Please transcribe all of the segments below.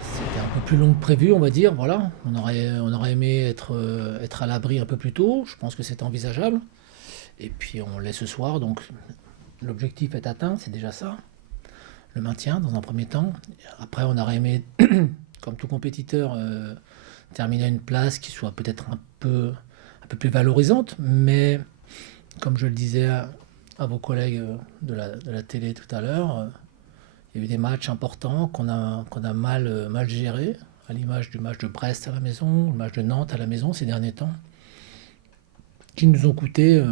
C'était un peu plus long que prévu, on va dire. Voilà, on aurait aimé être à l'abri un peu plus tôt. Je pense que c'est envisageable. Et puis on l'est ce soir, donc l'objectif est atteint, c'est déjà ça. Le maintien dans un premier temps. Après, on aurait aimé, comme tout compétiteur, terminer à une place qui soit peut-être un peu plus valorisante, mais comme je le disais à vos collègues de la télé tout à l'heure, il y a eu des matchs importants qu'on a mal gérés, à l'image du match de Brest à la maison, le match de Nantes à la maison ces derniers temps, qui nous ont coûté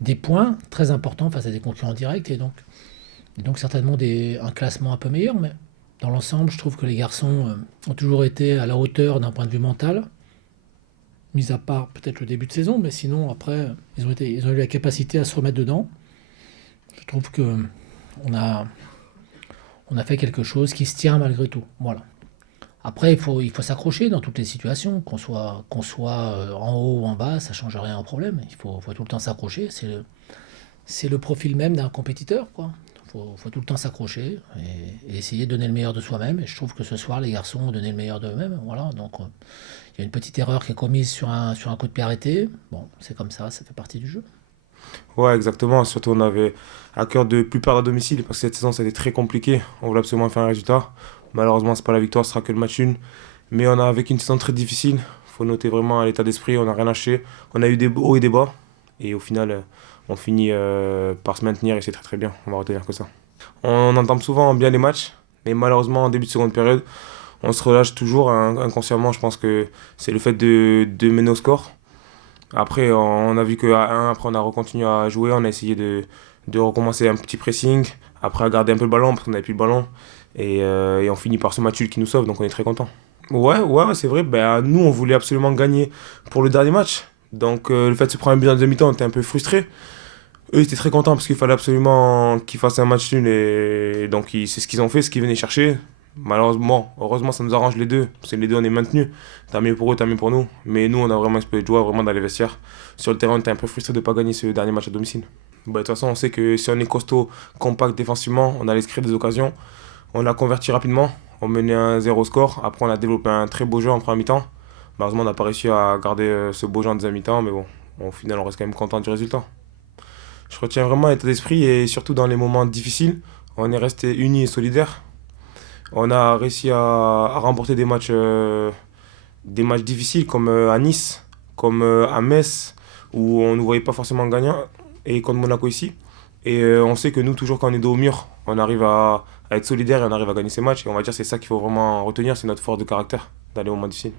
des points très importants face à des concurrents directs et donc certainement un classement un peu meilleur. Mais dans l'ensemble, je trouve que les garçons ont toujours été à la hauteur d'un point de vue mental, mis à part peut-être le début de saison, mais sinon après, ils ont eu la capacité à se remettre dedans. Je trouve que on a fait quelque chose qui se tient malgré tout. Voilà. Après, il faut s'accrocher dans toutes les situations, qu'on soit en haut ou en bas, ça ne change rien au problème. Il faut tout le temps s'accrocher. C'est le profil même d'un compétiteur, quoi. Il faut tout le temps s'accrocher et essayer de donner le meilleur de soi-même. Et je trouve que ce soir, les garçons ont donné le meilleur d'eux-mêmes. Voilà. Donc, il y a une petite erreur qui est commise sur un coup de pied arrêté. Bon, c'est comme ça fait partie du jeu. Ouais, exactement. Surtout, on avait à cœur de plus perdre à domicile parce que cette saison, ça a été très compliqué. On voulait absolument faire un résultat. Malheureusement, c'est pas la victoire, ce sera que le match nul. Mais on a vécu une saison très difficile. Faut noter vraiment l'état d'esprit. On n'a rien lâché. On a eu des hauts et des bas. Et au final, on finit par se maintenir et c'est très très bien. On va retenir que ça. On entame souvent bien les matchs. Mais malheureusement, en début de seconde période, on se relâche toujours inconsciemment. Je pense que c'est le fait de mener au score. Après, on a vu qu'à 1, après on a recontinué à jouer, on a essayé de recommencer un petit pressing, après à garder un peu le ballon parce qu'on n'avait plus le ballon, et on finit par ce match nul qui nous sauve, donc on est très content. Ouais, ouais, ouais, c'est vrai, ben, nous on voulait absolument gagner pour le dernier match, donc le fait de se prendre un but en deuxième mi-temps, on était un peu frustré. Eux ils étaient très contents parce qu'il fallait absolument qu'ils fassent un match nul, et donc c'est ce qu'ils ont fait, ce qu'ils venaient chercher. Malheureusement, heureusement, ça nous arrange les deux. Parce que les deux, on est maintenus. Tant mieux pour eux, tant mieux pour nous. Mais nous, on a vraiment exploité de joie, vraiment dans les vestiaires. Sur le terrain, on était un peu frustré de ne pas gagner ce dernier match à domicile. Bah, de toute façon, on sait que si on est costaud, compact défensivement, on allait se créer des occasions. On l'a converti rapidement. On menait un 0 score. Après, on a développé un très beau jeu en première mi-temps. Malheureusement, on n'a pas réussi à garder ce beau jeu en deuxième mi-temps. Mais bon, au final, on reste quand même content du résultat. Je retiens vraiment l'état d'esprit et surtout dans les moments difficiles, on est resté unis et solidaires. On a réussi à remporter des matchs difficiles comme à Nice, comme à Metz, où on ne nous voyait pas forcément gagnant, et contre Monaco ici. Et on sait que nous, toujours quand on est dos au mur, on arrive à être solidaire et on arrive à gagner ces matchs. Et on va dire que c'est ça qu'il faut vraiment retenir, c'est notre force de caractère dans les moments difficiles.